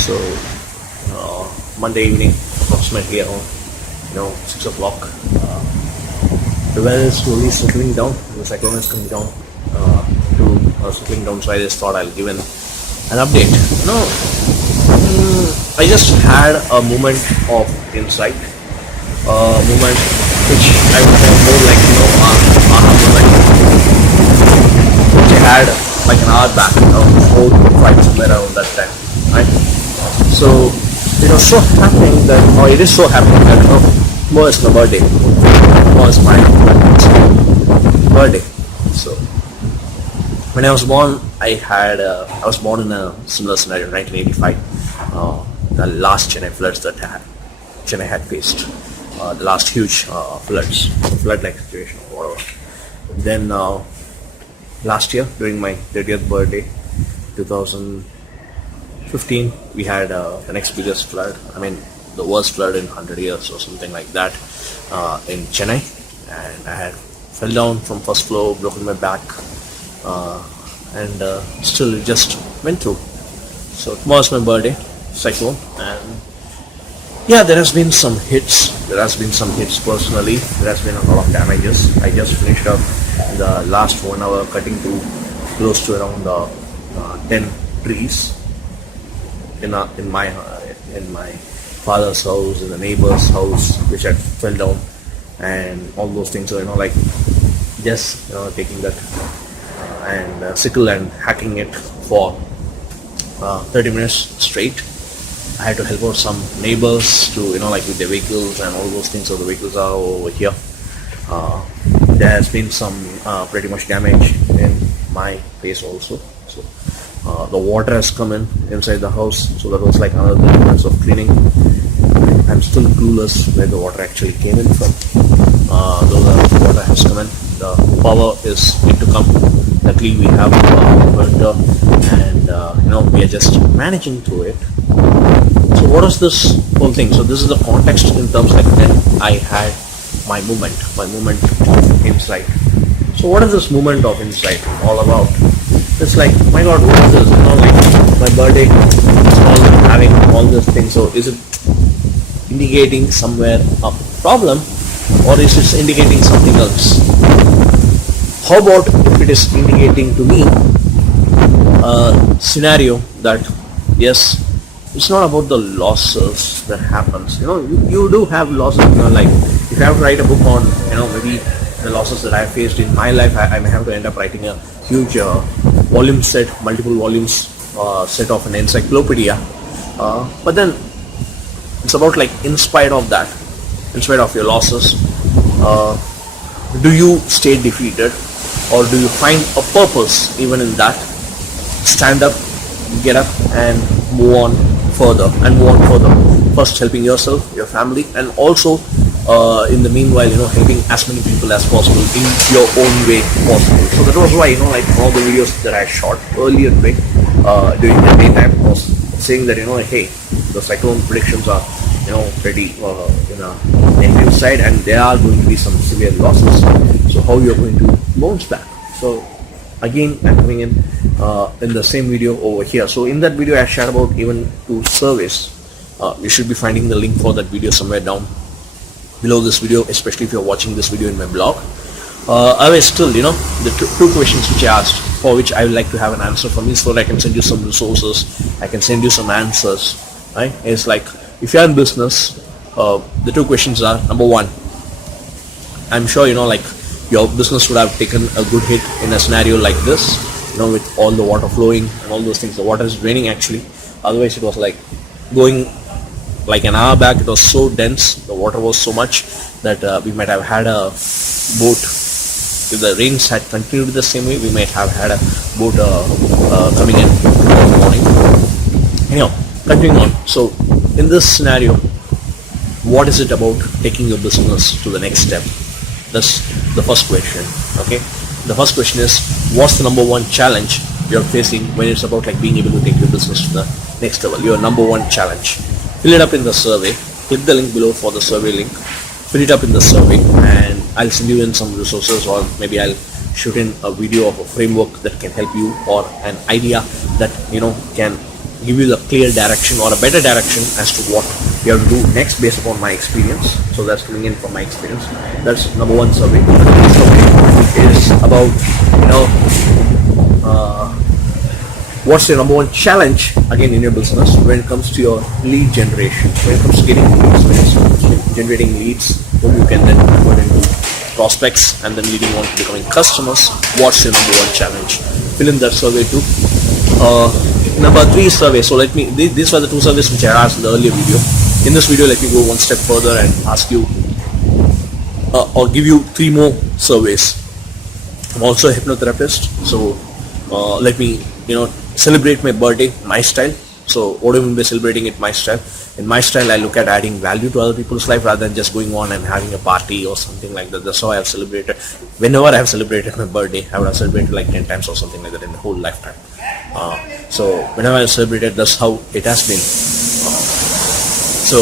So Monday evening, approximately around 6 o'clock. The weather is slowly settling down. The cyclone is coming down to settling down. So I just thought I'll give an update. I just had a moment of insight, a moment which I would call more like aha moment, which I had like an hour back, 4 to 5 somewhere around that time, right? So it was so happening that, or it is so happening that tomorrow is my birthday. Tomorrow is my birthday. So when I was born, I was born in a similar scenario, 1985. The last Chennai floods that Chennai had faced, the last huge flood-like situation, or whatever. Then last year, during my 30th birthday, 2015, we had the next biggest flood. I mean, the worst flood in 100 years or something like that in Chennai, and I had fell down from first floor, broken my back, and still it just went through. So tomorrow's my birthday, cyclone, and yeah, there has been some hits. Personally. There has been a lot of damages. I just finished up the last 1 hour cutting to close to around 10 trees in my father's house, in the neighbor's house, which had fell down, and all those things. So just taking that and sickle and hacking it for 30 minutes straight. I had to help out some neighbors to with their vehicles and all those things. So the vehicles are over here. There has been some pretty much damage in my place also. So the water has come inside the house, so that was like another 30 minutes of cleaning. I'm still clueless where the water actually came in from. Though the water has come in, the power is yet to come. Luckily we have inverter, and we are just managing through it. So what is this whole thing? So this is the context in terms like when I had my moment of insight. So what is this moment of insight all about? It's like, my God, what is this? My birthday, it's all having all these things. So is it indicating somewhere a problem, or is it indicating something else? How about if it is indicating to me a scenario that, yes, it's not about the losses that happens. You do have losses in your life. If you have to write a book on, maybe the losses that I faced in my life, I may have to end up writing a huge volume set, multiple volumes set of an encyclopedia. But then it's about in spite of that, in spite of your losses, do you stay defeated, or do you find a purpose even in that? Stand up, get up, and move on further. First helping yourself, your family, and also in the meanwhile helping as many people as possible in your own way possible. So that was why all the videos that I shot earlier today during the daytime was saying that hey, the cyclone predictions are pretty in a negative side, and there are going to be some severe losses. So how you're going to bounce back? So again, I'm coming in the same video over here. So in that video I shared about even to surveys. You should be finding the link for that video somewhere down below this video, especially if you're watching this video in my blog. I was still, the two questions which I asked, for which I would like to have an answer from you, so that I can send you some resources, I can send you some answers, right? It's like, if you're in business, the two questions are, number one, I'm sure your business would have taken a good hit in a scenario like this, with all the water flowing and all those things. The water is draining actually. Otherwise it was going like an hour back. It was so dense, the water was so much that we might have had a boat. If the rains had continued the same way, we might have had a boat coming in the morning. Anyhow, continuing on. So in this scenario, what is it about taking your business to the next step? That's the first question. Okay, the first question is, what's the number one challenge you're facing when it's about being able to take your business to the next level? Your number one challenge. Fill it up in the survey. Click the link below for the survey link. Fill it up in the survey, and I'll send you in some resources, or maybe I'll shoot in a video of a framework that can help you, or an idea that can give you the clear direction or a better direction as to what you have to do next based upon my experience. So that's coming in from my experience. That's number one survey. The second survey is about, what's your number one challenge again in your business when it comes to your lead generation, when it comes to getting leads, when it comes to generating leads, whom you can then convert into prospects and then leading on to becoming customers. What's your number one challenge? Fill in that survey too. Number 3 survey. So these were the 2 surveys which I asked in the earlier video. In this video, let me go one step further and ask you or give you 3 more surveys. I'm also a hypnotherapist, so let me celebrate my birthday my style. So what do I mean by celebrating it my style? In my style, I look at adding value to other people's life rather than just going on and having a party or something like that. That's how I have celebrated. Whenever I have celebrated my birthday, I would have celebrated like 10 times or something like that in the whole lifetime. So whenever I have celebrated, that's how it has been. So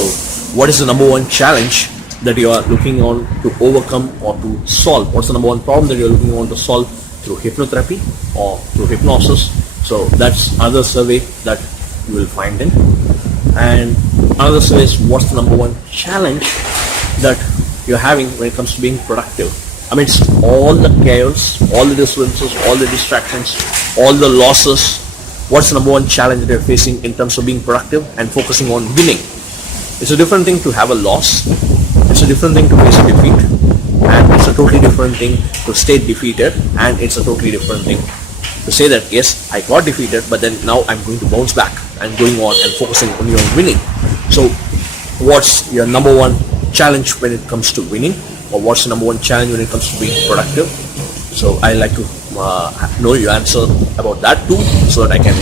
what is the number one challenge that you are looking on to overcome or to solve? What's the number one problem that you're looking on to solve through hypnotherapy or through hypnosis? So that's another survey that you will find in. And another survey is what's the number one challenge that you're having when it comes to being productive. Amidst all the chaos, all the disturbances, all the distractions, all the losses, what's the number one challenge that you're facing in terms of being productive and focusing on winning? It's a different thing to have a loss. It's a different thing to face a defeat. And it's a totally different thing to stay defeated. And it's a totally different thing to say that, yes, I got defeated, but then now I'm going to bounce back and going on and focusing only on winning. So what's your number one challenge when it comes to winning? Or what's the number one challenge when it comes to being productive? So I like to know your answer about that too, so that I can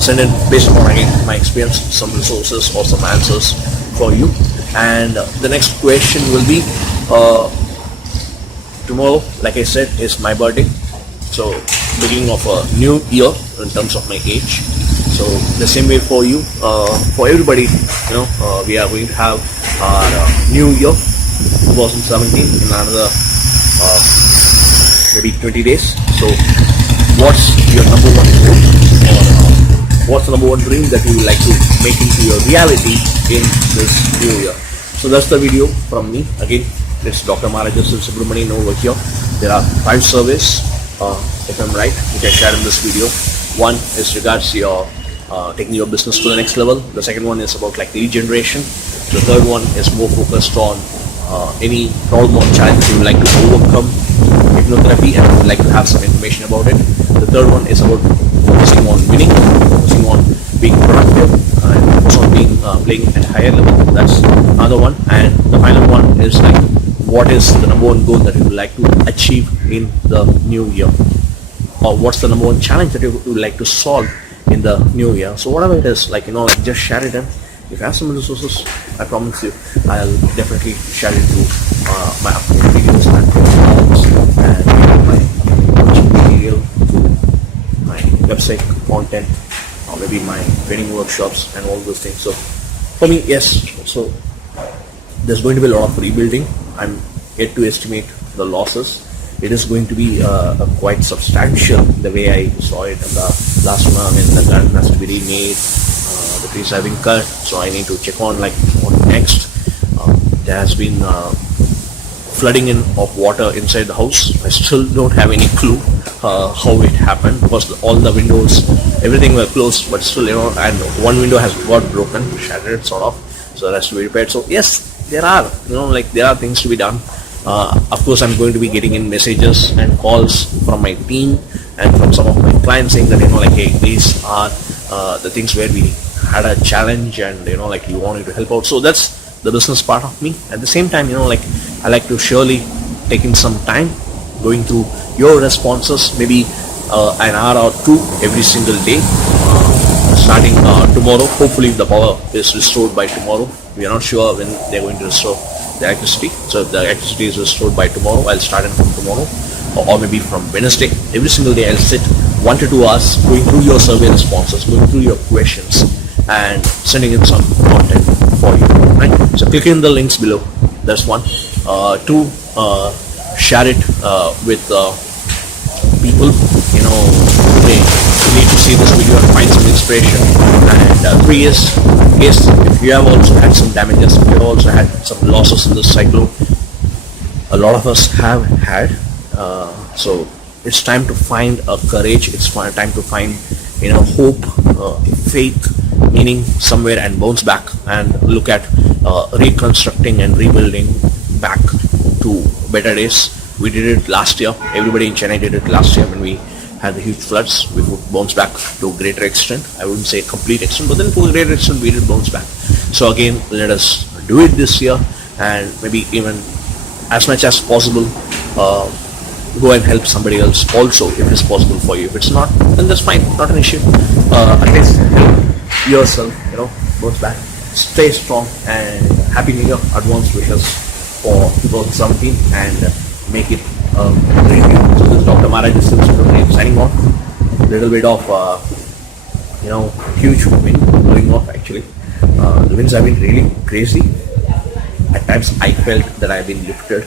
send in based upon my experience some resources or some answers for you. And the next question will be tomorrow, like I said, is my birthday. So beginning of a new year in terms of my age. So the same way for you, for everybody, we are going to have our new year 2017 in another maybe 20 days. So what's your number one goal, or what's the number one dream that you would like to make into your reality in this new year? So that's the video from me. Again, it's Dr. Maharaja SivaSubramanian N over here. There are 5 surveys, if I'm right, which I shared in this video. One is regards to your taking your business to the next level. The second one is about like lead generation. The third one is more focused on any problem or challenge you would like to overcome hypnotherapy and would like to have some information about it. The third one is about focusing on winning, focusing on being productive, and focusing on being playing at a higher level. That's another one. And the final one is like, what is the number one goal that you would like to achieve in the new year, or what's the number one challenge that you would like to solve in the new year? So whatever it is, like just share it in. If you have some resources, I promise you, I'll definitely share it to my upcoming videos and programs, and my coaching material, to my website content, or maybe my training workshops and all those things. So for me, yes, so there's going to be a lot of rebuilding. I'm yet to estimate the losses. It is going to be quite substantial the way I saw it in the last one. I mean, the garden has to be remade, the trees have been cut, so I need to check on like what next. There has been flooding in of water inside the house. I still don't have any clue how it happened, because all the windows, everything were closed, but still, and one window has got broken, shattered sort of, so that has to be repaired. So yes, there are, there are things to be done. Of course, I'm going to be getting in messages and calls from my team and from some of my clients saying that, hey, these are the things where we had a challenge and, you wanted to help out. So that's the business part of me. At the same time, I like to surely take in some time going through your responses, maybe an hour or 2 every single day, starting tomorrow. Hopefully the power is restored by tomorrow. We are not sure when they're going to restore the electricity. So if the electricity is restored by tomorrow, I'll start in from tomorrow, or maybe from Wednesday. Every single day I'll sit 1 to 2 hours going through your survey responses, going through your questions, and sending in some content for you, right? So click in the links below. That's one. 2, share it with people, they need to see this video and find some inspiration. And 3 years, yes, if you have also had some damages, if you have also had some losses in this cyclone, a lot of us have had. So it's time to find a courage. It's time to find hope, faith, meaning somewhere, and bounce back and look at reconstructing and rebuilding back to better days. We did it last year. Everybody in Chennai did it last year when we had the huge floods. We would bounce back to a greater extent. I wouldn't say complete extent, but then to a greater extent we did bounce back. So again, let us do it this year, and maybe even as much as possible, go and help somebody else also if it's possible for you. If it's not, then that's fine, not an issue. At least help yourself, bounce back. Stay strong, and Happy New Year. Advance wishes for 2017, and make it a great year. So this is Dr. Maharaja SivaSubramanian signing off. Little bit of huge wind blowing off actually. The winds have been really crazy. At times I felt that I've been lifted,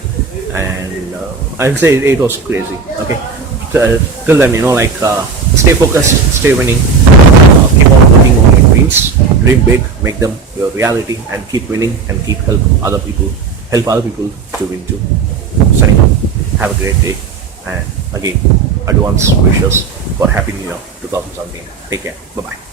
and I'll say it was crazy. Okay, till then, stay focused, stay winning, keep on working on your dreams, dream big, make them your reality, and keep winning, and keep help other people to win too. Signing off. Have a great day, and again, advance wishes for Happy New Year 2017. Take care. Bye bye.